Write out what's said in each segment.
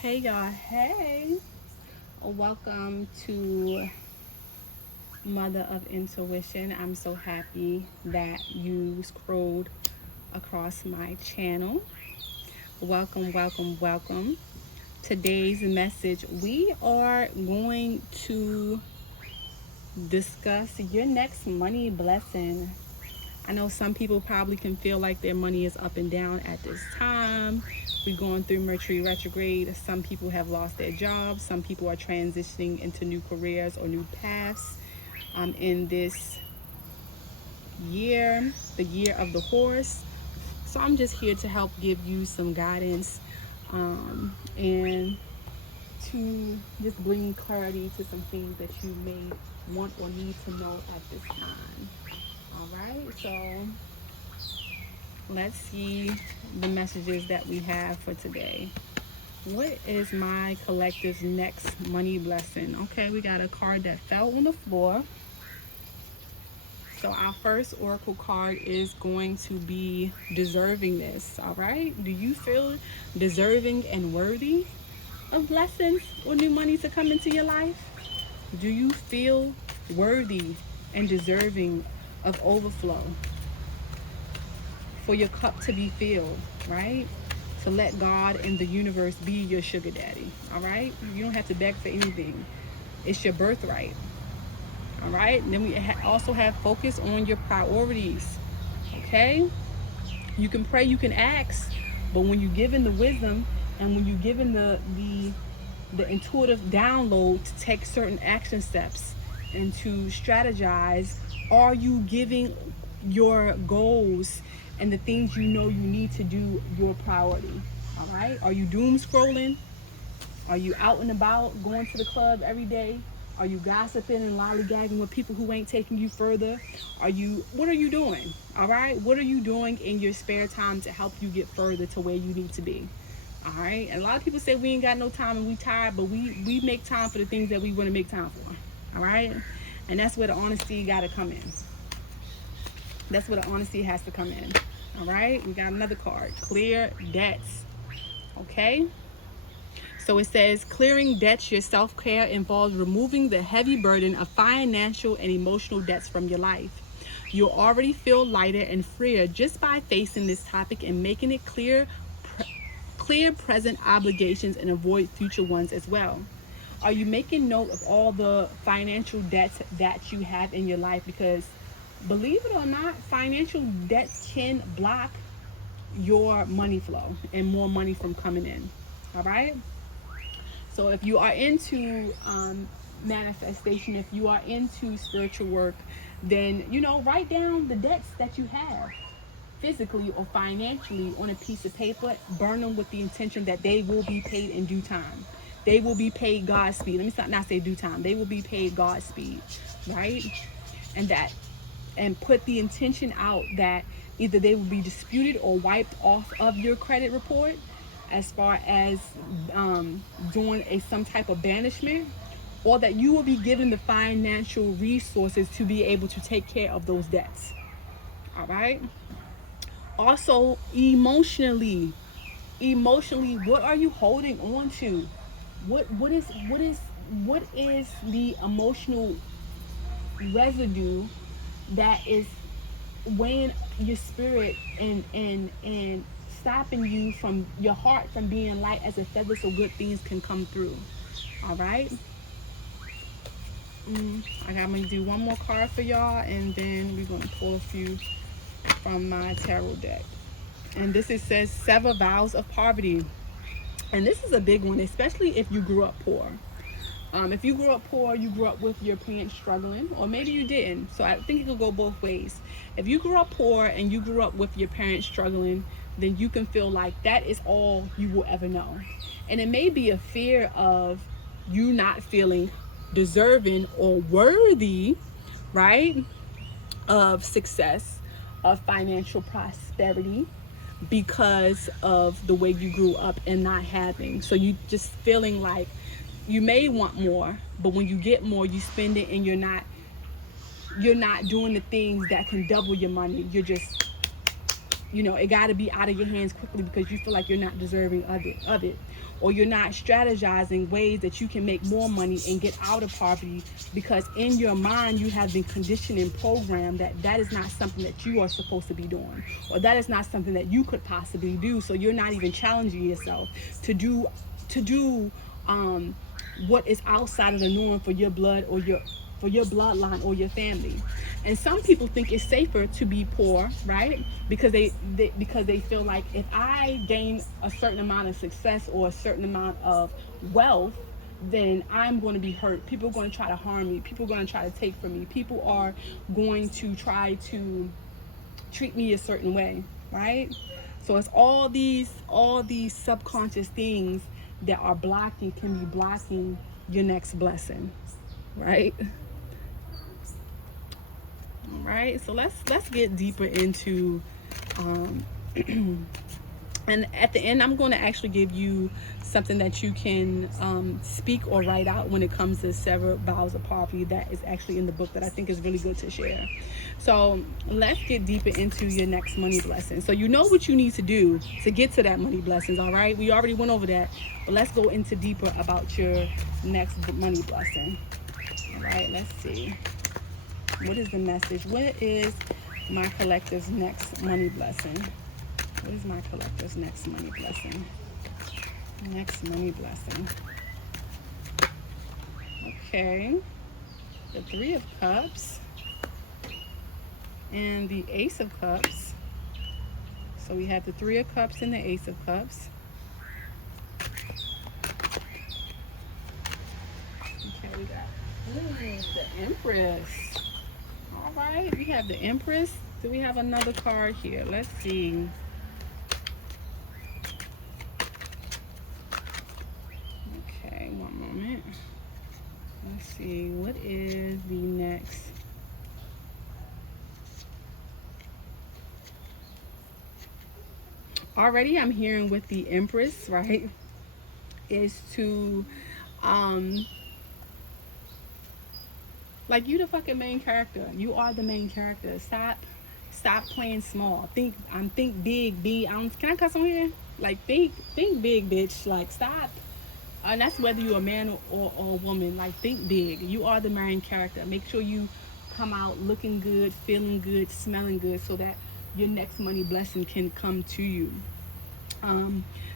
Hey y'all, hey. Welcome to Mother of Intuition. I'm so happy that you scrolled across my channel. Welcome, welcome, welcome. Today's message, we are going to discuss your next money blessing. I know some people probably can feel like their money is up and down at this time. We're going through Mercury retrograde. Some people have lost their jobs. Some people are transitioning into new careers or new paths in this year, the year of the horse. So I'm just here to help give you some guidance and to just bring clarity to some things that you may want or need to know at this time. All right, so let's see the messages that we have for today. What is my collective's next money blessing? Okay, we got a card that fell on the floor. So our first oracle card is going to be deservingness. All right, do you feel deserving and worthy of blessings or new money to come into your life? Do you feel worthy and deserving of overflow, for your cup to be filled, right? To let God and the universe be your sugar daddy, all right? You don't have to beg for anything. It's your birthright, all right? And then we also have focus on your priorities, okay? You can pray, you can ask, but when you're given the wisdom and when you're given the intuitive download to take certain action steps and to strategize, are you giving your goals and the things you know you need to do your priority? All right, are you doom scrolling? Are you out and about going to the club every day? Are you gossiping and lollygagging with people who ain't taking you further? What are you doing? All right, what are you doing in your spare time to help you get further to where you need to be? All right, and a lot of people say we ain't got no time and we tired, but we make time for the things that we want to make time for. All right, and that's where the honesty got to come in. That's where the honesty has to come in. All right, we got another card, clear debts. Okay, so it says clearing debts, your self-care involves removing the heavy burden of financial and emotional debts from your life. You'll already feel lighter and freer just by facing this topic and making it clear present obligations and avoid future ones as well. Are you making note of all the financial debts that you have in your life? Because believe it or not, financial debts can block your money flow and more money from coming in. All right. So if you are into manifestation, if you are into spiritual work, then write down the debts that you have physically or financially on a piece of paper. Burn them with the intention that they will be paid in due time. They will be paid God's speed. Let me not say due time. They will be paid God's speed, right? And that, and put the intention out that either they will be disputed or wiped off of your credit report, as far as doing some type of banishment, or that you will be given the financial resources to be able to take care of those debts. All right. Also, emotionally, what are you holding on to? What is the emotional residue that is weighing your spirit and stopping you from your heart from being light as a feather, so good things can come through? All right. I'm gonna do one more card for y'all, and then we're gonna pull a few from my tarot deck. And this, it says sever vows of poverty. And this is a big one, especially if you grew up poor. If you grew up poor, you grew up with your parents struggling, or maybe you didn't. So I think it could go both ways. If you grew up poor and you grew up with your parents struggling, then you can feel like that is all you will ever know. And it may be a fear of you not feeling deserving or worthy, right, of success, of financial prosperity, because of the way you grew up and not having. So you just feeling like you may want more, but when you get more, you spend it, and you're not doing the things that can double your money. You're just, it got to be out of your hands quickly because you feel like you're not deserving of it. or you're not strategizing ways that you can make more money and get out of poverty, because in your mind you have been conditioned and programmed that that is not something that you are supposed to be doing, or that is not something that you could possibly do. So you're not even challenging yourself to do what is outside of the norm for your blood or your bloodline or your family. And some people think it's safer to be poor, right? Because because they feel like, if I gain a certain amount of success or a certain amount of wealth, then I'm going to be hurt. People are going to try to harm me. People are going to try to take from me. People are going to try to treat me a certain way, right? So it's all these subconscious things that are blocking, can be blocking your next blessing, right? All right. So let's get deeper into um and at the end I'm going to actually give you something that you can speak or write out when it comes to several vows of poverty, that is actually in the book, that I think is really good to share. So let's get deeper into your next money blessing. So you know what you need to do to get to that money blessings. All right, we already went over that, but let's go into deeper about your next money blessing. All right, let's see, what is the message? What is my collective's next money blessing? What is my collective's next money blessing? Next money blessing. Okay. The Three of Cups and the Ace of Cups. So we have the Three of Cups and the Ace of Cups. Okay, we got the Empress. All right, we have the Empress. Do we have another card here? Let's see. Okay, one moment. Let's see, what is the next? Already I'm hearing with the Empress, right, is to like, you the fucking main character. You are the main character. Stop playing small. Think big. Can I cuss on here? Like, think big, bitch. Like, stop. And that's whether you're a man or a woman. Like, think big. You are the main character. Make sure you come out looking good, feeling good, smelling good, so that your next money blessing can come to you.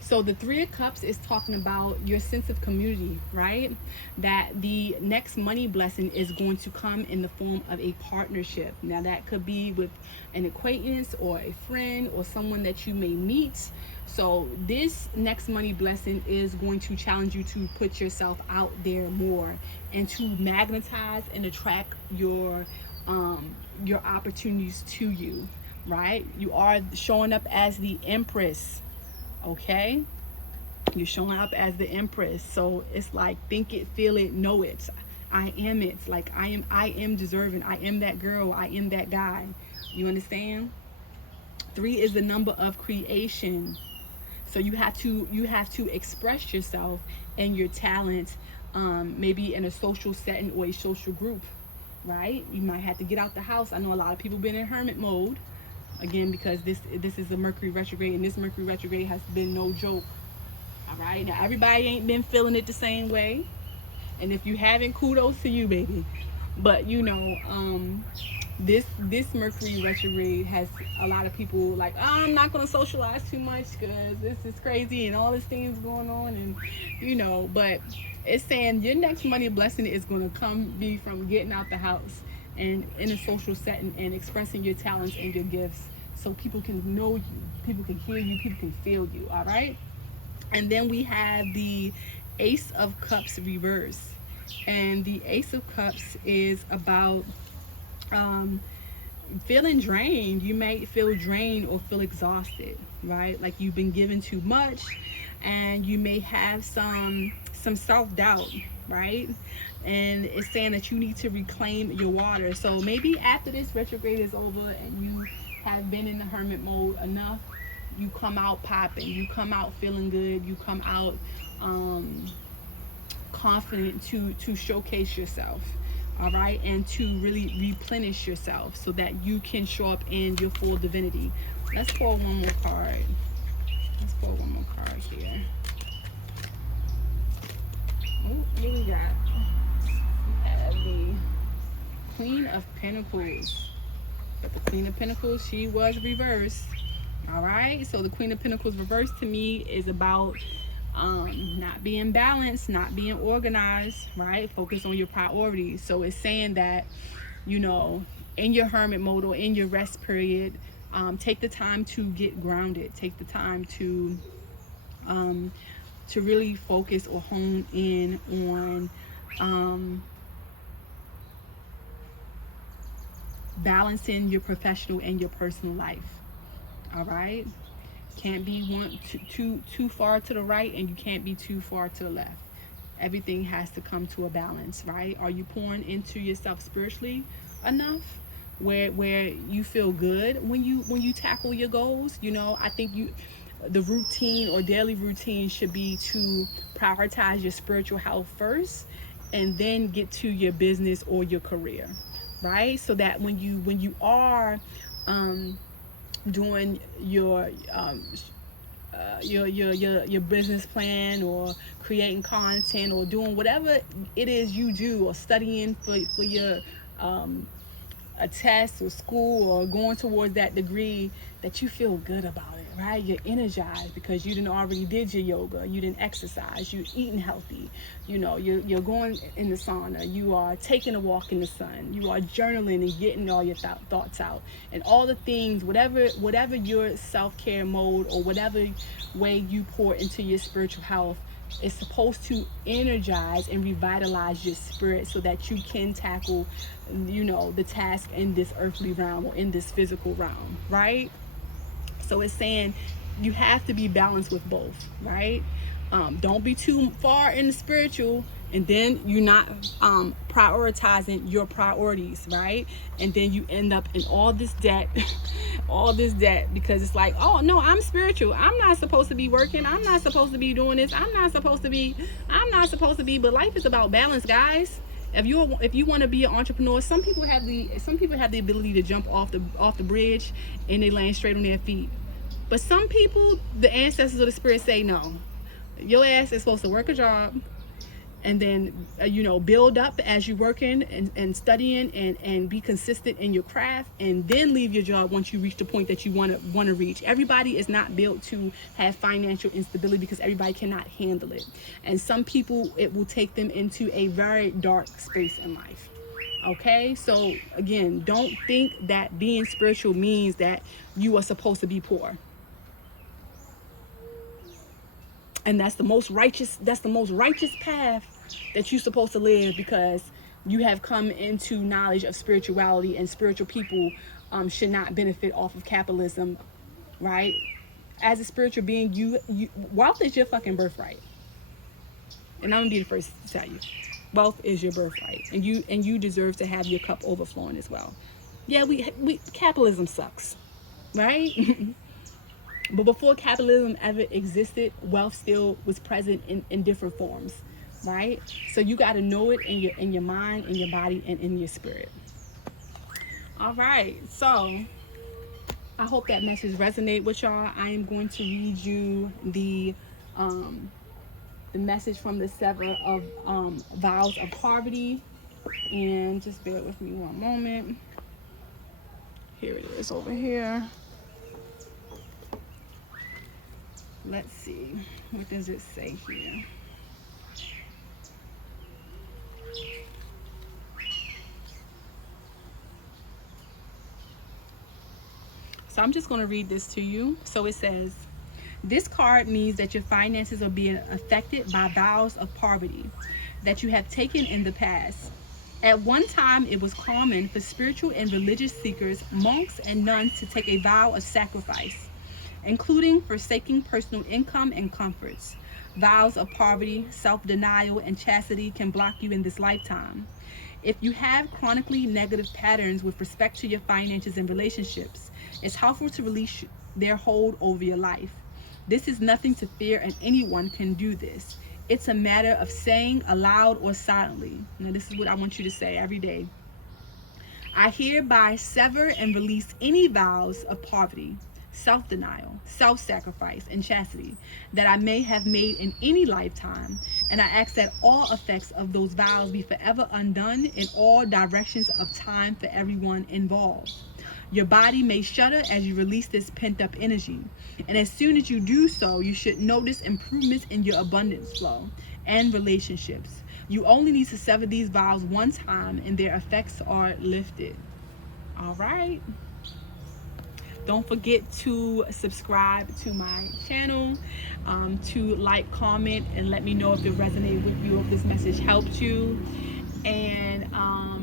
So the Three of Cups is talking about your sense of community, right? That the next money blessing is going to come in the form of a partnership. Now that could be with an acquaintance or a friend or someone that you may meet. So this next money blessing is going to challenge you to put yourself out there more and to magnetize and attract your opportunities to you, right? You are showing up as the Empress. Okay, you're showing up as the Empress. So it's like, think it, feel it, know it. I am it. Like, I am deserving. I am that girl. I am that guy. You understand? 3 is the number of creation. So you have to express yourself and your talent, maybe in a social setting or a social group, right? You might have to get out the house. I know a lot of people been in hermit mode. Again, because this is a Mercury retrograde, and this Mercury retrograde has been no joke. All right, now everybody ain't been feeling it the same way, and if you haven't, kudos to you, baby. But you know, this Mercury retrograde has a lot of people like, oh, I'm not gonna socialize too much because this is crazy and all this things going on, and you know, but it's saying your next money blessing is gonna be from getting out the house and in a social setting and expressing your talents and your gifts, so people can know you, people can hear you, people can feel you. All right. And then we have the Ace of Cups reverse, and the Ace of Cups is about feeling drained. You may feel drained or feel exhausted, right? Like you've been given too much, and you may have some self-doubt, right? And it's saying that you need to reclaim your water. So maybe after this retrograde is over and you have been in the hermit mode enough, you come out popping, you come out feeling good, you come out confident to showcase yourself. All right, and to really replenish yourself so that you can show up in your full divinity. Let's pull one more card. Let's pull one more card here. Here we got the Queen of Pentacles. But the Queen of Pentacles, she was reversed. All right. So the Queen of Pentacles reversed to me is about not being balanced, not being organized, right? Focus on your priorities. So it's saying that, you know, in your hermit mode or in your rest period, take the time to get grounded. Take the time to really focus or hone in on balancing your professional and your personal life. All right. Can't be one too far to the right, and you can't be too far to the left. Everything has to come to a balance, right? Are you pouring into yourself spiritually enough where you feel good when you tackle your goals? You know, I think the routine or daily routine should be to prioritize your spiritual health first, and then get to your business or your career, right? So that when you are doing your business plan, or creating content, or doing whatever it is you do, or studying for your a test or school, or going towards that degree, that you feel good about it, right? You're energized because you didn't already did your yoga, you didn't exercise, you're eating healthy, you know, you're going in the sauna, you are taking a walk in the sun, you are journaling and getting all your thoughts out, and all the things, whatever your self-care mode, or whatever way you pour into your spiritual health, is supposed to energize and revitalize your spirit, so that you can tackle, you know, the task in this earthly realm or in this physical realm, right? So it's saying you have to be balanced with both, right? Don't be too far in the spiritual, and then you're not prioritizing your priorities, right? And then you end up in all this debt, all this debt, because it's like, oh no, I'm spiritual, I'm not supposed to be working, I'm not supposed to be doing this, I'm not supposed to be. But life is about balance, guys. If you want to be an entrepreneur, some people have the ability to jump off the bridge and they land straight on their feet. But some people, the ancestors of the spirit say, no, your ass is supposed to work a job, and then you know, build up as you're working and studying, and be consistent in your craft, and then leave your job once you reach the point that you want to reach. Everybody is not built to have financial instability, because everybody cannot handle it, and some people, it will take them into a very dark space in life. Okay, so again, don't think that being spiritual means that you are supposed to be poor. And that's the most righteous path that you're supposed to live, because you have come into knowledge of spirituality, and spiritual people should not benefit off of capitalism, right? As a spiritual being, you wealth is your fucking birthright, and I'm gonna be the first to tell you, wealth is your birthright, and you deserve to have your cup overflowing as well. Yeah, we capitalism sucks, right? But before capitalism ever existed, wealth still was present in different forms, right? So you got to know it in your mind, in your body, and in your spirit. All right. So I hope that message resonate with y'all. I am going to read you the message from the Seven of Vows of Poverty, and just bear with me one moment. Here it is over here. Let's see, what does it say here? So I'm just going to read this to you. So it says, this card means that your finances are being affected by vows of poverty that you have taken in the past. At one time, it was common for spiritual and religious seekers, monks and nuns, to take a vow of sacrifice, including forsaking personal income and comforts. Vows of poverty, self-denial, and chastity can block you in this lifetime. If you have chronically negative patterns with respect to your finances and relationships, it's helpful to release their hold over your life. This is nothing to fear, and anyone can do this. It's a matter of saying aloud or silently. Now, this is what I want you to say every day. I hereby sever and release any vows of poverty, self-denial, self-sacrifice, and chastity that I may have made in any lifetime, and I ask that all effects of those vows be forever undone in all directions of time for everyone involved. Your body may shudder as you release this pent up energy. And as soon as you do so, you should notice improvements in your abundance flow and relationships. You only need to sever these vows one time and their effects are lifted. All right. Don't forget to subscribe to my channel, to like, comment, and let me know if it resonated with you, if this message helped you. And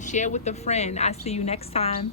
share with a friend. I see you next time.